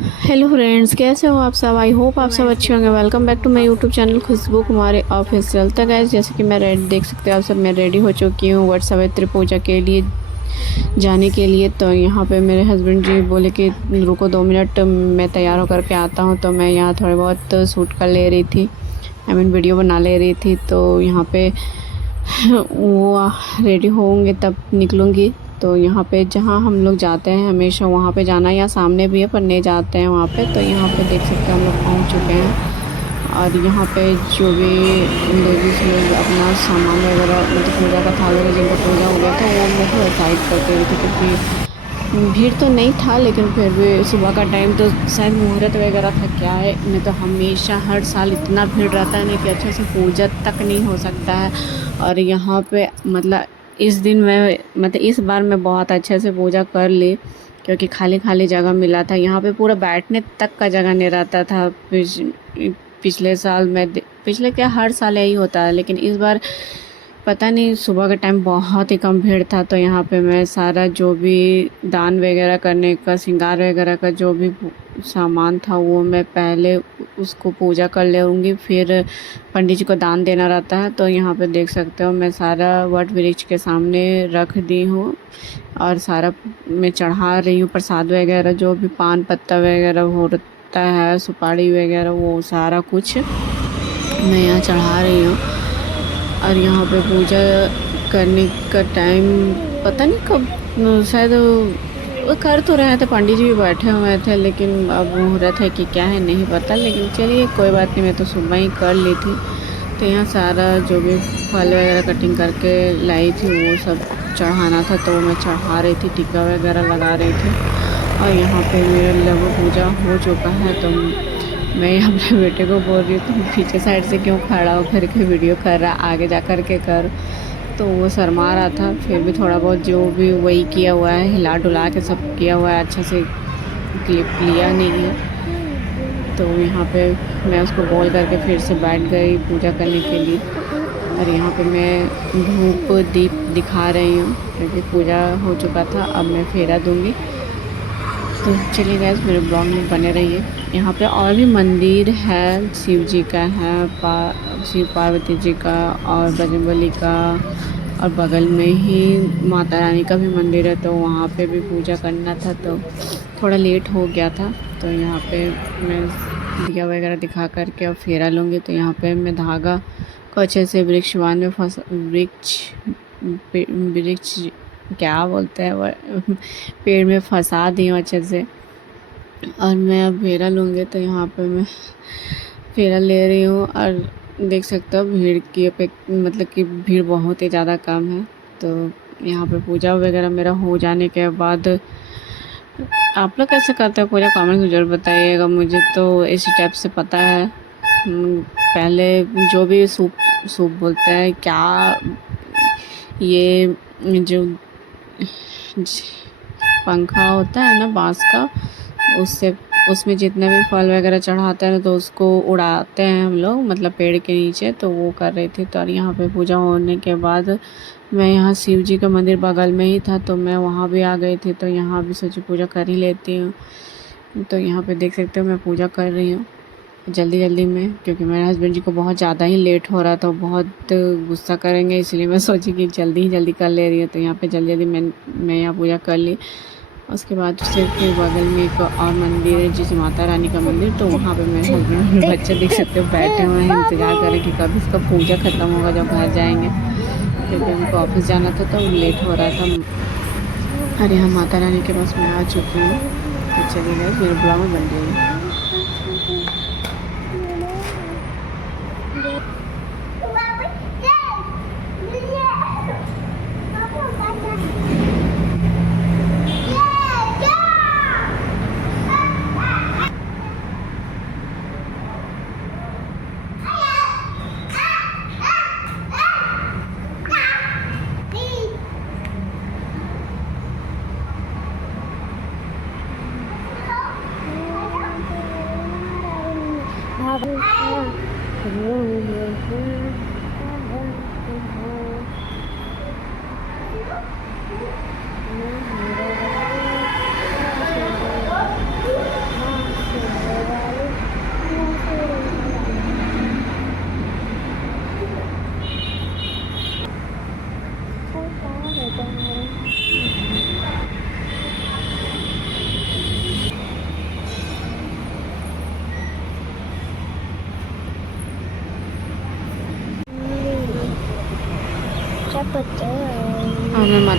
Hello friends, कैसे हो आप सब। आई होप आप सब अच्छे होंगे। Welcome back to my YouTube channel Khushbu Kumari official. तो गाइस, जैसे कि मैं रेडी देख सकते हो आप सब, मैं रेडी हो चुकी हूँ वट सावित्री पूजा के लिए जाने के लिए। तो यहाँ पे मेरे हस्बैंड जी बोले कि रुको 2 मिनट, मैं तैयार होकर के आता हूँ। तो मैं यहाँ थोड़े बहुत शूट कर ले रही थी, आई मीन वीडियो बना ले रही थी। तो यहाँ पे वो रेडी होंगे तब निकलूँगी। तो यहाँ पे जहाँ हम लोग जाते हैं हमेशा वहाँ पे जाना, यहाँ सामने भी है पर नहीं जाते हैं वहाँ पे। तो यहाँ पे देख सकते हैं हम लोग पहुँच चुके हैं। और यहाँ पे जो भी लेडीज़ लोग अपना सामान वगैरह मतलब पूजा का थाल वगैरह जिनका पूजा हो गया था वो हम लोग थोड़ा साइड करते हुए थे, क्योंकि भीड़ तो नहीं था लेकिन फिर भी सुबह का टाइम तो शायद मुहूर्त वगैरह था क्या है। नहीं तो हमेशा हर साल इतना भीड़ रहता है ना कि अच्छे से पूजा तक नहीं हो सकता है। और यहाँ पे मतलब इस दिन मैं मतलब इस बार मैं बहुत अच्छे से पूजा कर ली, क्योंकि खाली खाली जगह मिला था। यहाँ पे पूरा बैठने तक का जगह नहीं रहता था। पिछले साल पिछले क्या हर साल यही होता है, लेकिन इस बार पता नहीं सुबह के टाइम बहुत ही कम भीड़ था। तो यहाँ पे मैं सारा जो भी दान वगैरह करने का, श्रृंगार वगैरह का जो भी सामान था वो मैं पहले उसको पूजा कर लूँगी, फिर पंडित जी को दान देना रहता है। तो यहाँ पे देख सकते हो मैं सारा वट वृक्ष के सामने रख दी हूँ और सारा मैं चढ़ा रही हूँ प्रसाद वगैरह, जो भी पान पत्ता वगैरह होता है, सुपारी वगैरह, वो सारा कुछ मैं यहाँ चढ़ा रही हूँ। और यहाँ पे पूजा करने का टाइम पता नहीं कब, शायद वो कर तो रहे थे, पंडित जी भी बैठे हुए थे, लेकिन अब मुहूर्त है कि क्या है नहीं पता। लेकिन चलिए कोई बात नहीं, मैं तो सुबह ही कर ली थी। तो यहाँ सारा जो भी फल वगैरह कटिंग करके लाई थी वो सब चढ़ाना था, तो मैं चढ़ा रही थी, टीका वगैरह लगा रही थी। और यहाँ पे मेरा लगभग पूजा हो चुका है। तो मैं अपने बेटे को बोल रही हूँ तुम पीछे साइड से क्यों खड़ा हो करके वीडियो कर रहा, आगे जा कर के कर। तो वो शर्मा रहा था, फिर भी थोड़ा बहुत जो भी वही किया हुआ है, हिला डुला के सब किया हुआ है, अच्छा से क्लिप लिया नहीं है। तो यहाँ पे मैं उसको बोल करके फिर से बैठ गई पूजा करने के लिए। और यहाँ पे मैं धूप दीप दिखा रही हूँ, क्योंकि पूजा हो चुका था। अब मैं फेरा दूँगी। तो चलिए गाइस, मेरे ब्लॉग में बने रहिए। यहाँ पे और भी मंदिर है, शिव जी का है, शिव पार्वती जी का और बजरंगबली का, और बगल में ही माता रानी का भी मंदिर है। तो वहाँ पे भी पूजा करना था, तो थोड़ा लेट हो गया था। तो यहाँ पे मैं दिया वगैरह दिखा करके और फेरा लूँगी। तो यहाँ पे मैं धागा को अच्छे से वृक्षवान में वृक्ष क्या बोलते हैं वो पेड़ में फंसा दी हूँ अच्छे से। और मैं अब फेरा लूँगी। तो यहाँ पे मैं फेरा ले रही हूँ और देख सकते हो भीड़ की मतलब कि भीड़ बहुत ही ज़्यादा कम है। तो यहाँ पे पूजा वगैरह मेरा हो जाने के बाद आप लोग कैसे करते हो पूजा, कमेंट में ज़रूर बताइएगा। मुझे तो इसी टाइप से पता है। पहले जो भी सूप सूप बोलते हैं क्या, ये जो पंखा होता है ना बांस का, उससे उसमें जितने भी फल वगैरह चढ़ाते हैं तो उसको उड़ाते हैं हम लोग, मतलब पेड़ के नीचे। तो वो कर रही थी। तो और यहाँ पे पूजा होने के बाद मैं यहाँ शिव जी का मंदिर बगल में ही था, तो मैं वहाँ भी आ गई थी। तो यहाँ भी सोची पूजा कर ही लेती हूँ। तो यहाँ पे देख सकते हो मैं पूजा कर रही हूँ जल्दी जल्दी में, क्योंकि मेरे हस्बैंड जी को बहुत ज़्यादा ही लेट हो रहा था, बहुत गुस्सा करेंगे, इसलिए मैं सोची कि जल्दी ही जल्दी कर ले रही हूँ। तो यहाँ पे जल्दी जल्दी मैं यहाँ पूजा कर ली। उसके बाद उससे फिर बगल में एक और मंदिर है जिसे माता रानी का मंदिर। तो वहाँ पे मेरे हस्बैंड बच्चे देख सकते हो बैठे हुए हैं, इंतज़ार करें कि कब इसका पूजा ख़त्म होगा जब घर जाएंगे, क्योंकि उनको ऑफिस जाना था तो लेट हो रहा था। और यहाँ माता रानी के पास मैं आ चुकी हूँ। तो चलिए गाइस, मेरे ब्लॉग में बन रही है।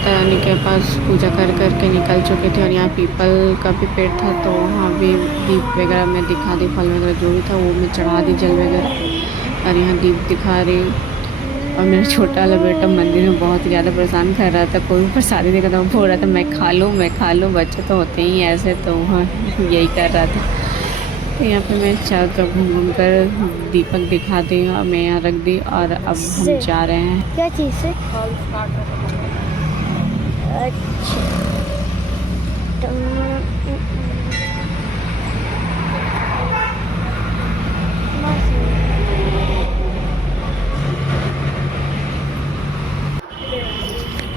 माता रानी के पास पूजा कर के निकल चुके थे। और यहाँ पीपल का भी पेड़ था, तो वहाँ भी दीप वगैरह मैं दिखा दी, फल वगैरह जो भी था वो मैं चढ़ा दी, जल वगैरह। और यहाँ दीप दिखा रही। और मेरा छोटा वाला बेटा मंदिर में बहुत ज़्यादा परेशान कर रहा था, कोई भी प्रसादी देखा था वो बोल रहा था मैं खा लूँ। बच्चे तो होते ही ऐसे, तो वह यही कर रहा था। तो यहाँ पे मैं चारों तरफ घूम कर दीपक दिखा दी और मैं यहाँ रख दी। और अब हम जा रहे हैं। क्या चीज़ से? अच्छा,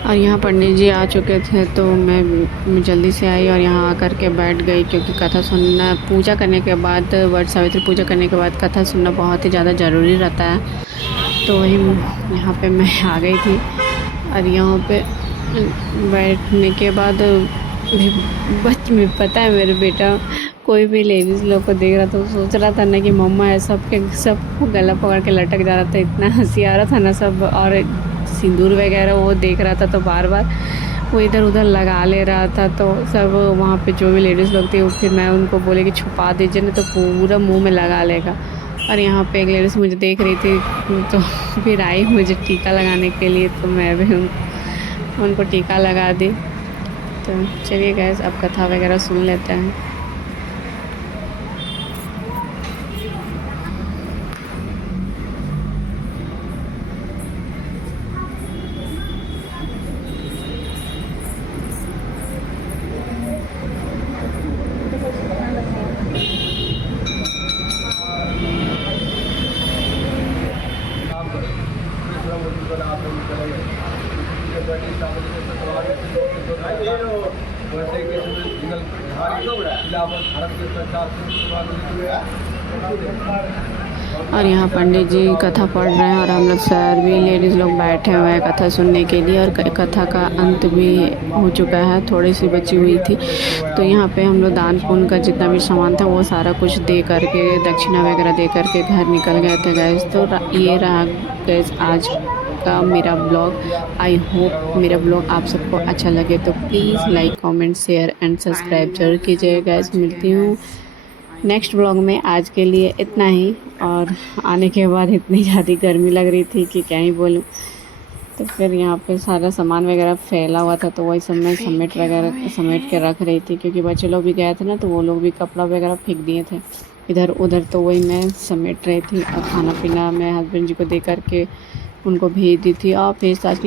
और यहाँ पंडित जी आ चुके थे, तो मैं जल्दी से आई और यहाँ आकर के बैठ गई, क्योंकि कथा सुनना, पूजा करने के बाद, वट सावित्री पूजा करने के बाद कथा सुनना बहुत ही ज़्यादा ज़रूरी रहता है। तो वही यहाँ पे मैं आ गई थी। और यहाँ पे बैठने के बाद भी पता है, मेरे बेटा कोई भी लेडीज़ लोग को देख रहा था तो सोच रहा था ना कि मम्मा है, सबको गला पकड़ के लटक जा रहा था, इतना हंसी आ रहा था ना सब। और सिंदूर वगैरह वो देख रहा था, तो बार बार वो इधर उधर लगा ले रहा था। तो सब वहाँ पे जो भी लेडीज़ लोग थे, फिर मैं उनको बोले कि छुपा दीजिए, नहीं तो पूरा मुंह में लगा लेगा। और यहाँ पे एक लेडीज़ मुझे देख रही थी, तो फिर आई मुझे टीका लगाने के लिए, तो मैं भी उनको टीका लगा दी। तो चलिए गैस, अब कथा वगैरह सुन लेते हैं। और यहाँ पंडित जी कथा पढ़ रहे हैं और हम लोग सर भी लेडीज़ लोग बैठे हुए हैं कथा सुनने के लिए। और कथा का अंत भी हो चुका है, थोड़ी सी बची हुई थी। तो यहाँ पे हम लोग दान पुण्य का जितना भी सामान था वो सारा कुछ दे करके, दक्षिणा वगैरह दे करके घर निकल गए थे गैस। तो ये रहा गैस आज का मेरा ब्लॉग। आई होप मेरा ब्लॉग आप सबको अच्छा लगे, तो please like, comment, share and subscribe जरूर कीजिए गैस। मिलती हूँ नेक्स्ट ब्लॉग में। आज के लिए इतना ही। और आने के बाद इतनी ज़्यादा गर्मी लग रही थी कि क्या ही बोलूँ। तो फिर यहाँ पे सारा सामान वगैरह फैला हुआ था, तो वही सब मैं समेट के रख रही थी, क्योंकि बच्चे लोग भी गए थे ना, तो वो लोग भी कपड़ा वगैरह फेंक दिए थे इधर उधर। तो वही मैं समेट रही थी। और खाना पीना मैं हस्बैंड जी को दे करके उनको भेज दी थी। और फिर आज